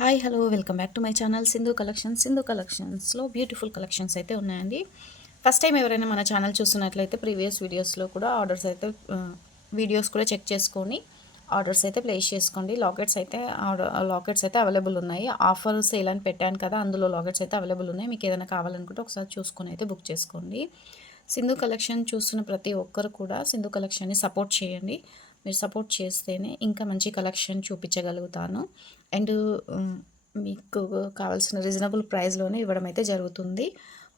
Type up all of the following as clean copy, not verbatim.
Hi hello welcome back to my channel Sindhu కలెక్షన్స్లో beautiful collections అయితే ఉన్నాయండి. ఫస్ట్ టైం ఎవరైనా మన ఛానల్ చూస్తున్నట్లయితే ప్రీవియస్ వీడియోస్లో కూడా ఆర్డర్స్ అయితే వీడియోస్ కూడా చెక్ చేసుకొని ఆర్డర్స్ అయితే ప్లేస్ చేసుకోండి. లాకెట్స్ అయితే అవైలబుల్ ఉన్నాయి. ఆఫర్ సేల్ అని పెట్టాను కదా, అందులో లాకెట్స్ అయితే అవైలబుల్ ఉన్నాయి. మీకు ఏదైనా కావాలనుకుంటే ఒకసారి చూసుకొని అయితే బుక్ చేసుకోండి. సింధు కలెక్షన్ చూస్తున్న ప్రతి ఒక్కరు కూడా సింధు కలెక్షన్ని సపోర్ట్ చేయండి. మీరు సపోర్ట్ చేస్తేనే ఇంకా మంచి కలెక్షన్ చూపించగలుగుతాను. అండ్ మీకు కావాల్సిన రీజనబుల్ ప్రైస్లోనే ఇవ్వడం అయితే జరుగుతుంది.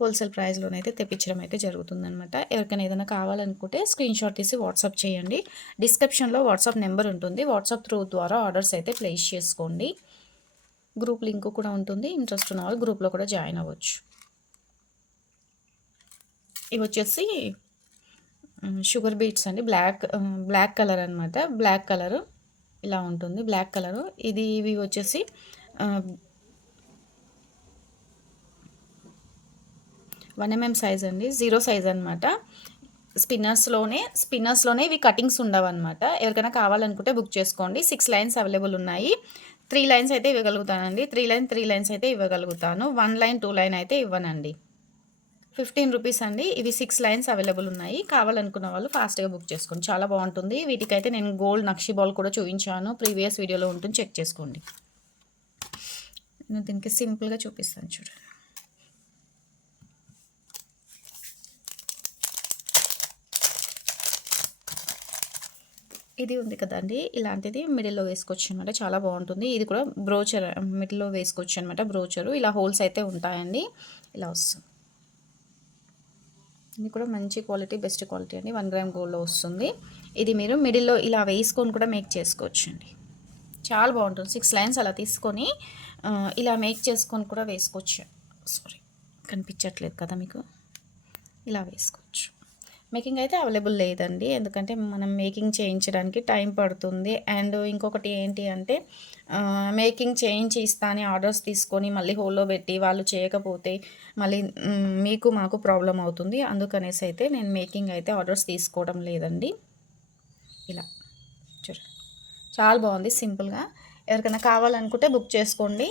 హోల్సేల్ ప్రైస్లోనైతే తెప్పించడం అయితే జరుగుతుందనమాట. ఎవరికైనా ఏదైనా కావాలనుకుంటే స్క్రీన్ షాట్ తీసి వాట్సాప్ చేయండి. డిస్క్రిప్షన్లో వాట్సాప్ నెంబర్ ఉంటుంది. వాట్సాప్ త్రూ ద్వారా ఆర్డర్స్ అయితే ప్లేస్ చేసుకోండి. గ్రూప్ లింక్ కూడా ఉంటుంది. ఇంట్రెస్ట్ ఉన్న వాళ్ళు గ్రూప్లో కూడా జాయిన్ అవ్వచ్చు. ఇవి వచ్చేసి షుగర్ బీట్స్ అండి. బ్లాక్ కలర్ అనమాట. బ్లాక్ కలరు ఇలా ఉంటుంది. బ్లాక్ కలరు ఇవి వచ్చేసి 1 mm సైజ్ అండి. 0 సైజ్ అనమాట. స్పిన్నర్స్లోనే ఇవి కటింగ్స్ ఉండవు అనమాట. ఎవరికైనా కావాలనుకుంటే బుక్ చేసుకోండి. 6 లైన్స్ అవైలబుల్ ఉన్నాయి. 3 లైన్స్ అయితే ఇవ్వగలుగుతానండి. 3 లైన్స్ అయితే ఇవ్వగలుగుతాను. 1 లైన్ 2 లైన్ అయితే ఇవ్వనండి. 15 రూపీస్ అండి. ఇవి 6 లైన్స్ అవైలబుల్ ఉన్నాయి. కావాలనుకున్న వాళ్ళు ఫాస్ట్గా బుక్ చేసుకోండి. చాలా బాగుంటుంది. వీటికైతే నేను గోల్డ్ నక్షి బాల్ కూడా చూపించాను. ప్రీవియస్ వీడియోలో ఉంటుంది, చెక్ చేసుకోండి. నేను దీనికి సింపుల్గా చూపిస్తాను చూడండి. ఇది ఉంది కదండి, ఇలాంటిది మిడిల్లో వేసుకోవచ్చు అనమాట. చాలా బాగుంటుంది. ఇది కూడా బ్రోచర్, మిడిల్లో వేసుకోవచ్చు అనమాట. బ్రోచరు ఇలా హోల్స్ అయితే ఉంటాయండి. ఇలా వస్తుంది. ఇది కూడా మంచి క్వాలిటీ, బెస్ట్ క్వాలిటీ అండి. 1 గ్రామ్ గోల్డ్లో వస్తుంది. ఇది మీరు మిడిల్లో ఇలా వేసుకొని కూడా మేక్ చేసుకోవచ్చు అండి. చాలా బాగుంటుంది. 6 లైన్స్ అలా తీసుకొని ఇలా మేక్ చేసుకొని కూడా వేసుకోవచ్చు. సారీ, కనిపించట్లేదు కదా మీకు. ఇలా వేసుకోవచ్చు. మేకింగ్ అయితే అవైలబుల్ లేదండి, ఎందుకంటే మనం మేకింగ్ చేయించడానికి టైం పడుతుంది. అండ్ ఇంకొకటి ఏంటి అంటే మేకింగ్ చేయించి ఇస్తా అని ఆర్డర్స్ తీసుకొని మళ్ళీ హోల్లో పెట్టి వాళ్ళు చేయకపోతే మళ్ళీ మాకు ప్రాబ్లం అవుతుంది. అందుకనేసి అయితే నేను మేకింగ్ అయితే ఆర్డర్స్ తీసుకోవడం లేదండి. ఇలా చూడండి, చాలా బాగుంది. సింపుల్గా ఎవరికైనా కావాలనుకుంటే బుక్ చేసుకోండి.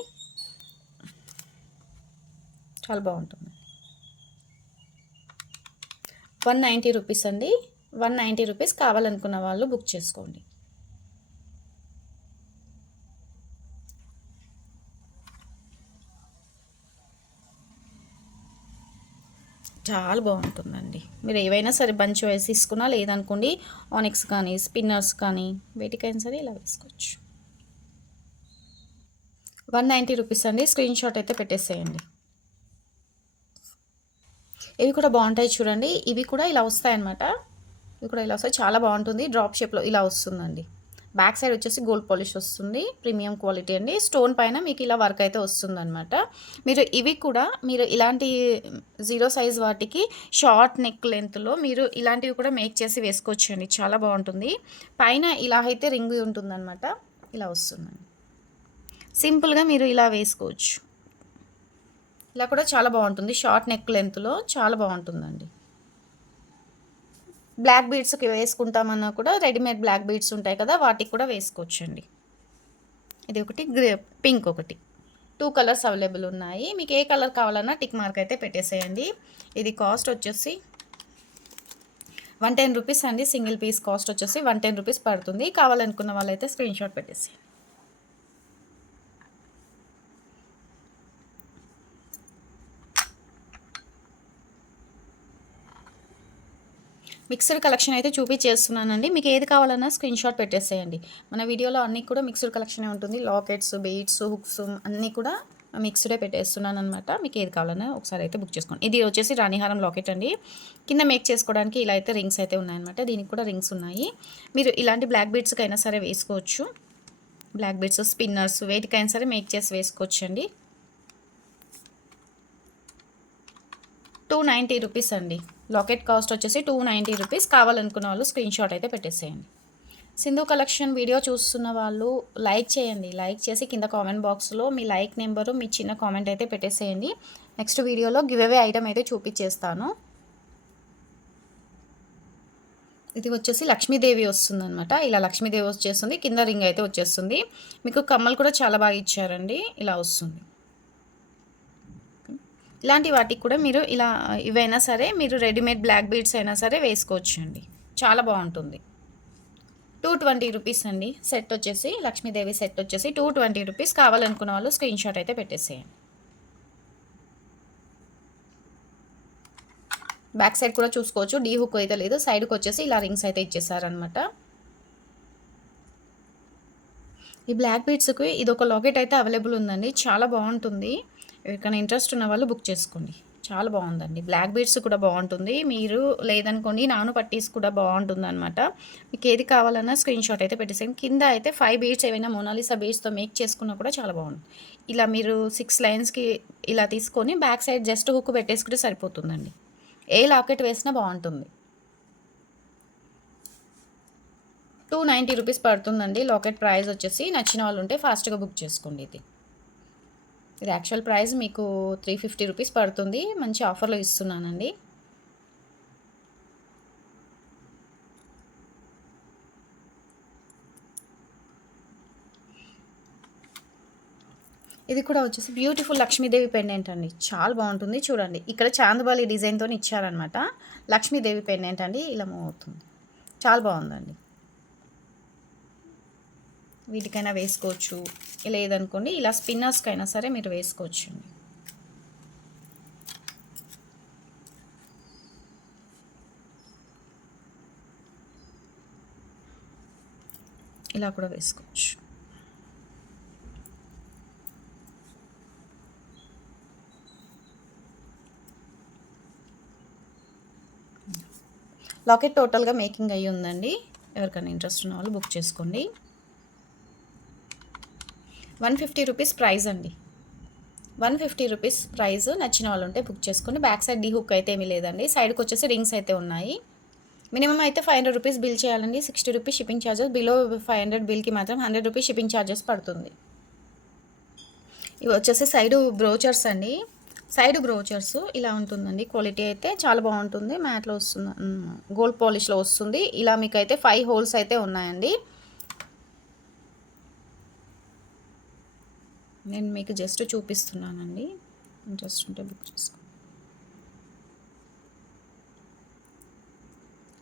చాలా బాగుంటుంది. 190 రూపీస్ అండి. 190 రూపీస్. కావాలనుకున్న వాళ్ళు బుక్ చేసుకోండి. చాలా బాగుంటుందండి. మీరు ఏవైనా సరే బంచ్ వైస్ తీసుకున్నా, లేదనుకోండి ఆనిక్స్ కానీ స్పిన్నర్స్ కానీ వేటికైనా సరే ఇలా వేసుకోవచ్చు. 190 రూపీస్ అండి. స్క్రీన్ షాట్ అయితే పెట్టేసేయండి. ఇవి కూడా బాగుంటాయి చూడండి. ఇవి కూడా ఇలా వస్తాయన్నమాట. ఇవి కూడా ఇలా వస్తాయి. చాలా బాగుంటుంది. డ్రాప్ షేప్లో ఇలా వస్తుందండి. బ్యాక్ సైడ్ వచ్చేసి గోల్డ్ పాలిష్ వస్తుంది. ప్రీమియం క్వాలిటీ అండి. స్టోన్ పైన మీకు ఇలా వర్క్ అయితే వస్తుందన్నమాట. మీరు ఇలాంటి 0 సైజ్ వాటికి షార్ట్ నెక్ లెంత్లో మీరు ఇలాంటివి కూడా మేక్ చేసి వేసుకోవచ్చు అండి. చాలా బాగుంటుంది. పైన ఇలా అయితే రింగ్ ఉంటుందన్నమాట. ఇలా వస్తుందండి. సింపుల్గా మీరు ఇలా వేసుకోవచ్చు. ఇలా కూడా చాలా బాగుంటుంది. షార్ట్ నెక్ లెంత్లో చాలా బాగుంటుందండి. బ్లాక్ బీడ్స్కి వేసుకుంటామన్నా కూడా రెడీమేడ్ బ్లాక్ బీడ్స్ ఉంటాయి కదా, వాటికి కూడా వేసుకోవచ్చండి. ఇది ఒకటి, పింక్ ఒకటి. 2 కలర్స్ అవైలబుల్ ఉన్నాయి. మీకు ఏ కలర్ కావాలన్నా టిక్ మార్క్ అయితే పెట్టేసేయండి. ఇది కాస్ట్ వచ్చేసి 110 రూపీస్ అండి. సింగిల్ పీస్ కాస్ట్ వచ్చేసి 110 రూపీస్ పడుతుంది. కావాలనుకున్న వాళ్ళైతే స్క్రీన్ షాట్ పెట్టేసేయండి. మిక్స్డ్ కలెక్షన్ అయితే చూపించేస్తున్నానండి. మీకు ఏది కావాలన్నా స్క్రీన్ షాట్ పెట్టేసేయండి. మన వీడియోలో అన్నీ కూడా మిక్స్డ్ కలెక్షనే ఉంటుంది. లాకెట్స్, బీడ్స్, హుక్స్ అన్నీ కూడా మిక్స్డే పెట్టేస్తున్నాను అనమాట. మీకు ఏది కావాలన్నా ఒకసారి అయితే బుక్ చేసుకోండి. ఇది వచ్చేసి రాణిహారం లాకెట్ అండి. కింద మేక్ చేసుకోవడానికి ఇలా అయితే రింగ్స్ అయితే ఉన్నాయన్నమాట. దీనికి కూడా రింగ్స్ ఉన్నాయి. మీరు ఇలాంటి బ్లాక్ బీడ్స్కైనా సరే వేసుకోవచ్చు. బ్లాక్ బీడ్స్, స్పిన్నర్స్ వేటికైనా సరే మేక్ చేసి వేసుకోవచ్చు అండి. 290 రూపీస్ అండి. లాకెట్ కాస్ట్ వచ్చేసి 290 రూపీస్. కావాలనుకున్న వాళ్ళు స్క్రీన్ షాట్ అయితే పెట్టేసేయండి. సింధు కలెక్షన్ వీడియో చూస్తున్న వాళ్ళు లైక్ చేయండి. లైక్ చేసి కింద కామెంట్ బాక్స్లో మీ లైక్ నెంబరు, మీ చిన్న కామెంట్ అయితే పెట్టేసేయండి. నెక్స్ట్ వీడియోలో గివ్ అవే ఐటమ్ అయితే చూపించేస్తాను. ఇది వచ్చేసి లక్ష్మీదేవి వస్తుందనమాట. ఇలా లక్ష్మీదేవి వచ్చేస్తుంది. కింద రింగ్ అయితే వచ్చేస్తుంది. మీకు కమ్మలు కూడా చాలా బాగా ఇచ్చారండి. ఇలా వస్తుంది. ఇలాంటి వాటికి కూడా మీరు ఇలా ఇవైనా సరే మీరు రెడీమేడ్ బ్లాక్ బీడ్స్ అయినా సరే వేసుకోవచ్చు అండి. చాలా బాగుంటుంది. 220 రూపీస్ అండి. సెట్ వచ్చేసి లక్ష్మీదేవి సెట్ వచ్చేసి 220 రూపీస్. కావాలనుకున్న వాళ్ళు స్క్రీన్ షాట్ అయితే పెట్టేసేయండి. బ్యాక్ సైడ్ కూడా చూసుకోవచ్చు. డీ హుక్ అయితే లేదు. సైడ్కి వచ్చేసి ఇలా రింగ్స్ అయితే ఇచ్చేసారనమాట. ఈ బ్లాక్ బీడ్స్కి ఇది ఒక లాకెట్ అయితే అవైలబుల్ ఉందండి. చాలా బాగుంటుంది. ఎవరికైనా ఇంట్రెస్ట్ ఉన్న వాళ్ళు బుక్ చేసుకోండి. చాలా బాగుందండి. బ్లాక్ బీడ్స్ కూడా బాగుంటుంది. మీరు లేదనుకోండి నాను పట్టీస్ కూడా బాగుంటుంది అనమాట. మీకు ఏది కావాలన్నా స్క్రీన్ షాట్ అయితే పెట్టేసాను. కింద అయితే 5 బీడ్స్ ఏవైనా మోనాలిసా బీడ్స్తో మేక్ చేసుకున్నా కూడా చాలా బాగుంటుంది. ఇలా మీరు 6 లైన్స్కి ఇలా తీసుకొని బ్యాక్ సైడ్ జస్ట్ హుక్ పెట్టేసుకుంటే సరిపోతుందండి. ఏ లాకెట్ వేసినా బాగుంటుంది. 290 రూపీస్ పడుతుందండి. లాకెట్ ప్రైస్ వచ్చేసి నచ్చిన వాళ్ళు ఉంటే ఫాస్ట్గా బుక్ చేసుకోండి. ఇది యాక్చువల్ ప్రైస్ మీకు 350 రూపీస్ పడుతుంది. మంచి ఆఫర్లో ఇస్తున్నానండి. ఇది కూడా వచ్చేసి బ్యూటిఫుల్ లక్ష్మీదేవి పెండెంట్ అండి. చాలా బాగుంటుంది. చూడండి ఇక్కడ చాందబాలి డిజైన్తో ఇచ్చారనమాట. లక్ష్మీదేవి పెండెంట్ అండి. ఇలా మూవ్ అవుతుంది. చాలా బాగుందండి. వీటికైనా వేసుకోవచ్చు. లేదనుకోండి ఇలా స్పిన్నర్స్కైనా సరే మీరు వేసుకోవచ్చు అండి. ఇలా కూడా వేసుకోవచ్చు. లాకెట్ టోటల్గా మేకింగ్ అయ్యి ఉందండి. ఎవరికైనా ఇంట్రెస్ట్ ఉన్న వాళ్ళు బుక్ చేసుకోండి. 150 రూపీస్ ప్రైస్ అండి. 150 రూపీస్ ప్రైస్. నచ్చిన వాళ్ళు ఉంటే బుక్ చేసుకొని బ్యాక్ సైడ్ డీ హుక్ అయితే ఏమీ లేదండి. సైడ్కి వచ్చేసి రింగ్స్ అయితే ఉన్నాయి. మినిమం అయితే 500 రూపీస్ బిల్ చేయాలండి. 60 రూపీస్ షిప్పింగ్ ఛార్జెస్. బిలో 500 బిల్కి మాత్రం 100 రూపీస్ షిప్పింగ్ ఛార్జెస్ పడుతుంది. ఇవి వచ్చేసి సైడ్ బ్రోచర్స్ అండి. సైడ్ బ్రోచర్స్ ఇలా ఉంటుందండి. క్వాలిటీ అయితే చాలా బాగుంటుంది. మ్యాట్లో వస్తుంది, గోల్డ్ పాలిష్లో వస్తుంది. ఇలా మీకు అయితే 5 హోల్స్ అయితే ఉన్నాయండి. నేను మీకు జస్ట్ చూపిస్తున్నానండి. ఇంట్రెస్ట్ ఉంటే బుక్ చేసుకో.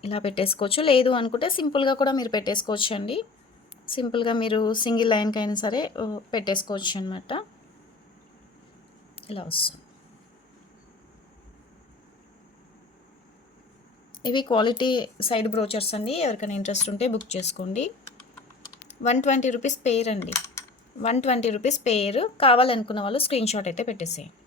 ఇలా పెట్టేసుకోవచ్చు. లేదు అనుకుంటే సింపుల్గా కూడా మీరు పెట్టేసుకోవచ్చు అండి. సింపుల్గా మీరు సింగిల్ లైన్కి అయినా సరే పెట్టేసుకోవచ్చు అనమాట. ఇలా వస్తుంది. ఇవి క్వాలిటీ సైడ్ బ్రోచర్స్ అండి. ఎవరికైనా ఇంట్రెస్ట్ ఉంటే బుక్ చేసుకోండి. 120 రూపీస్ పేర్ అండి. 120 రూపీస్ పేర్. కావాలనుకున్న వాళ్ళు స్క్రీన్ షాట్ అయితే పెట్టేసేయండి.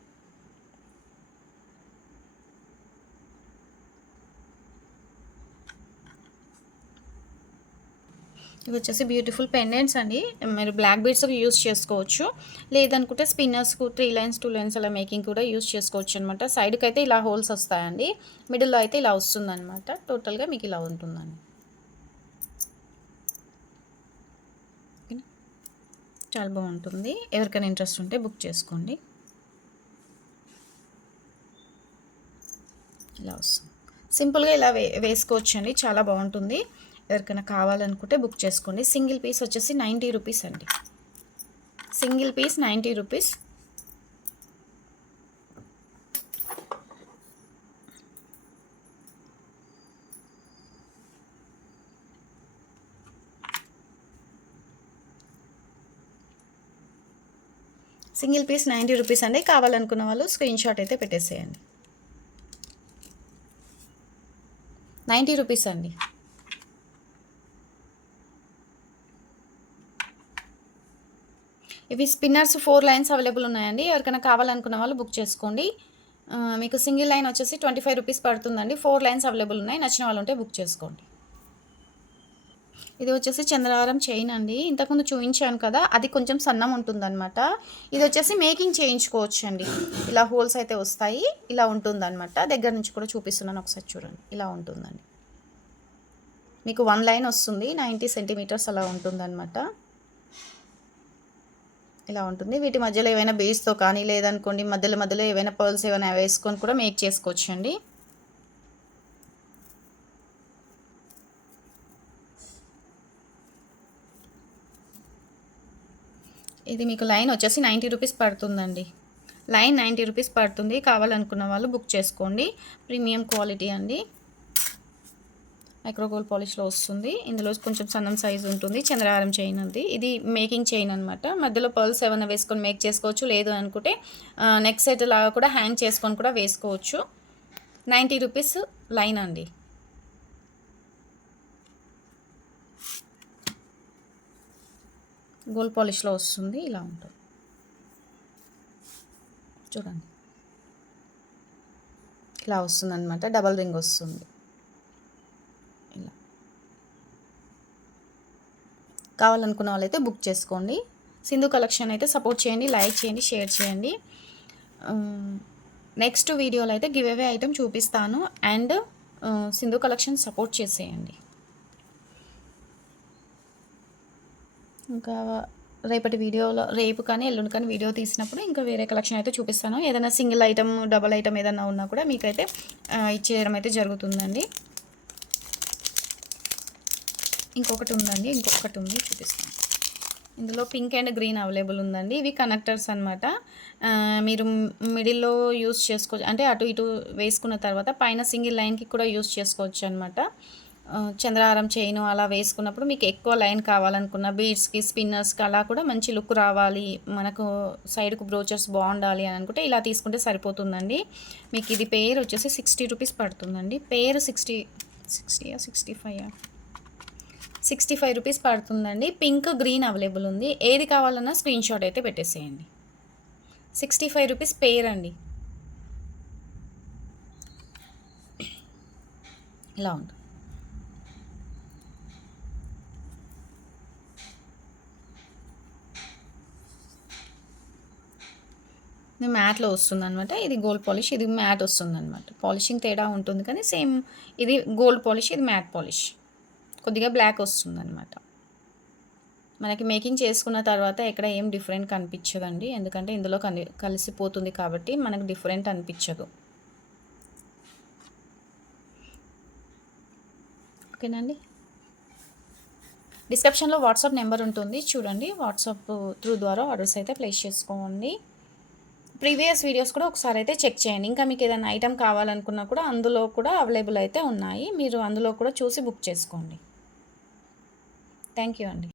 ఇవి వచ్చేసి బ్యూటిఫుల్ పెండెంట్స్ అండి. మీరు బ్లాక్ బీడ్స్ యూస్ చేసుకోవచ్చు. లేదనుకుంటే స్పిన్నర్స్కు 3 లైన్స్ 2 లైన్స్ అలా మేకింగ్ కూడా యూస్ చేసుకోవచ్చు అనమాట. సైడ్కి అయితే ఇలా హోల్స్ వస్తాయండి. మిడిల్లో అయితే ఇలా వస్తుందన్నమాట. టోటల్గా మీకు ఇలా ఉంటుందండి. చాలా బాగుంటుంది. ఎవరికైనా ఇంట్రెస్ట్ ఉంటే బుక్ చేసుకోండి. ఇలా వస్తుంది. సింపుల్గా ఇలా వేసుకోవచ్చు అండి. చాలా బాగుంటుంది. ఎవరికైనా కావాలనుకుంటే బుక్ చేసుకోండి. సింగిల్ పీస్ వచ్చేసి 90 రూపీస్ అండి. Single piece 90 rupees. Single piece 90 rupees అండి. కావాలనుకున్న వాళ్ళు స్క్రీన్ షాట్ అయితే పెట్టేసేయండి. 90 రూపీస్ అండి. ఇవి స్పిన్నర్స్ 4 లైన్స్ అవైలబుల్ ఉన్నాయండి. ఎవరికైనా కావాలనుకున్న వాళ్ళు బుక్ చేసుకోండి. మీకు సింగిల్ లైన్ వచ్చేసి 25 రూపీస్ పడుతుందండి. 4 లైన్స్ అవైలబుల్ ఉన్నాయి. నచ్చిన వాళ్ళు ఉంటే బుక్ చేసుకోండి. ఇది వచ్చేసి చంద్రహారం చైన్ అండి. ఇంతకుముందు చూపించాను కదా, అది కొంచెం సన్నం ఉంటుందన్నమాట. ఇది వచ్చేసి మేకింగ్ చేయించుకోవచ్చు అండి. ఇలా హోల్స్ అయితే వస్తాయి. ఇలా ఉంటుందన్నమాట. దగ్గర నుంచి కూడా చూపిస్తున్నాను, ఒకసారి చూడండి. ఇలా ఉంటుందండి. మీకు 1 లైన్ వస్తుంది. 90 సెంటీమీటర్స్ అలా ఉంటుందన్నమాట. ఇలా ఉంటుంది. వీటి మధ్యలో ఏవైనా బీడ్స్తో కానీ లేదనుకోండి మధ్యలో మధ్యలో ఏవైనా పర్ల్స్ ఏమైనా వేసుకొని కూడా మేక్ చేసుకోవచ్చు అండి. ఇది మీకు లైన్ వచ్చేసి 90 రూపీస్ పడుతుందండి. లైన్ 90 రూపీస్ పడుతుంది. కావాలనుకున్న వాళ్ళు బుక్ చేసుకోండి. ప్రీమియం క్వాలిటీ అండి. మైక్రో గోల్డ్ పాలిష్లో వస్తుంది. ఇందులో కొంచెం సన్నం సైజు ఉంటుంది. చంద్రహారం చైన్ ఉంది. ఇది మేకింగ్ చైన్ అనమాట. మధ్యలో పర్ల్స్ ఏమైనా వేసుకొని మేక్ చేసుకోవచ్చు. లేదు అనుకుంటే నెక్ సెట్ లాగా కూడా హ్యాంగ్ చేసుకొని కూడా వేసుకోవచ్చు. 90 రూపీస్ లైన్ అండి. గోల్డ్ పాలిష్లో వస్తుంది. ఇలా ఉంటుంది చూడండి. ఇలా వస్తుంది అనమాట. డబల్ రింగ్ వస్తుంది. ఇలా కావాలనుకున్న వాళ్ళైతే బుక్ చేసుకోండి. సింధు కలెక్షన్ అయితే సపోర్ట్ చేయండి, లైక్ చేయండి, షేర్ చేయండి. నెక్స్ట్ వీడియోలో అయితే గివ్ అవే ఐటమ్ చూపిస్తాను. అండ్ సింధు కలెక్షన్ సపోర్ట్ చేసేయండి. ఇంకా రేపటి వీడియోలో రేపు కానీ ఎల్లుండి కానీ వీడియో తీసినప్పుడు ఇంకా వేరే కలెక్షన్ అయితే చూపిస్తాను. ఏదైనా సింగిల్ ఐటమ్ డబల్ ఐటమ్ ఏదైనా ఉన్నా కూడా మీకైతే ఇచ్చేయడం అయితే జరుగుతుందండి. ఇంకొకటి ఉందండి, ఇంకొకటి ఉంది చూపిస్తాను. ఇందులో పింక్ అండ్ గ్రీన్ అవైలబుల్ ఉందండి. ఇవి కనెక్టర్స్ అనమాట. మీరు మిడిల్లో యూస్ చేసుకోవచ్చు, అంటే అటు ఇటు వేసుకున్న తర్వాత పైన సింగిల్ లైన్కి కూడా యూస్ చేసుకోవచ్చు అనమాట. చంద్రహారం చైన్ అలా వేసుకున్నప్పుడు మీకు ఎక్కువ లైన్ కావాలనుకున్న బీడ్స్కి స్పిన్నర్స్కి అలా కూడా మంచి లుక్ రావాలి, మనకు సైడ్కు బ్రోచర్స్ బాగుండాలి అని అనుకుంటే ఇలా తీసుకుంటే సరిపోతుందండి. మీకు ఇది పేర్ వచ్చేసి 60 రూపీస్ పడుతుందండి. పేరు 65 రూపీస్ పడుతుందండి. పింక్ గ్రీన్ అవైలబుల్ ఉంది. ఏది కావాలన్నా స్క్రీన్ షాట్ అయితే పెట్టేసేయండి. 65 రూపీస్ పేర్ అండి. ఇలా ఉంటుంది. మ్యాట్లో వస్తుంది అనమాట. ఇది గోల్డ్ పాలిష్, ఇది మ్యాట్ వస్తుంది అనమాట. పాలిషింగ్ తేడా ఉంటుంది కానీ సేమ్. ఇది గోల్డ్ పాలిష్, ఇది మ్యాట్ పాలిష్. కొద్దిగా బ్లాక్ వస్తుంది అనమాట. మనకి మేకింగ్ చేసుకున్న తర్వాత ఎక్కడ ఏం డిఫరెంట్ కనిపించదండి, ఎందుకంటే ఇందులో కలిసిపోతుంది కాబట్టి మనకు డిఫరెంట్ అనిపించదు. ఓకేనండి. డిస్క్రిప్షన్లో వాట్సాప్ నెంబర్ ఉంటుంది చూడండి. వాట్సాప్ త్రూ ద్వారా ఆర్డర్స్ అయితే ప్లేస్ చేసుకోండి. ప్రీవియస్ వీడియోస్ కూడా ఒకసారి అయితే చెక్ చేయండి. ఇంకా మీకు ఏదైనా ఐటమ్ కావాలనుకున్నా కూడా అందులో కూడా అవైలబుల్ అయితే ఉన్నాయి. మీరు అందులో కూడా చూసి బుక్ చేసుకోండి. థ్యాంక్ యూ అండి.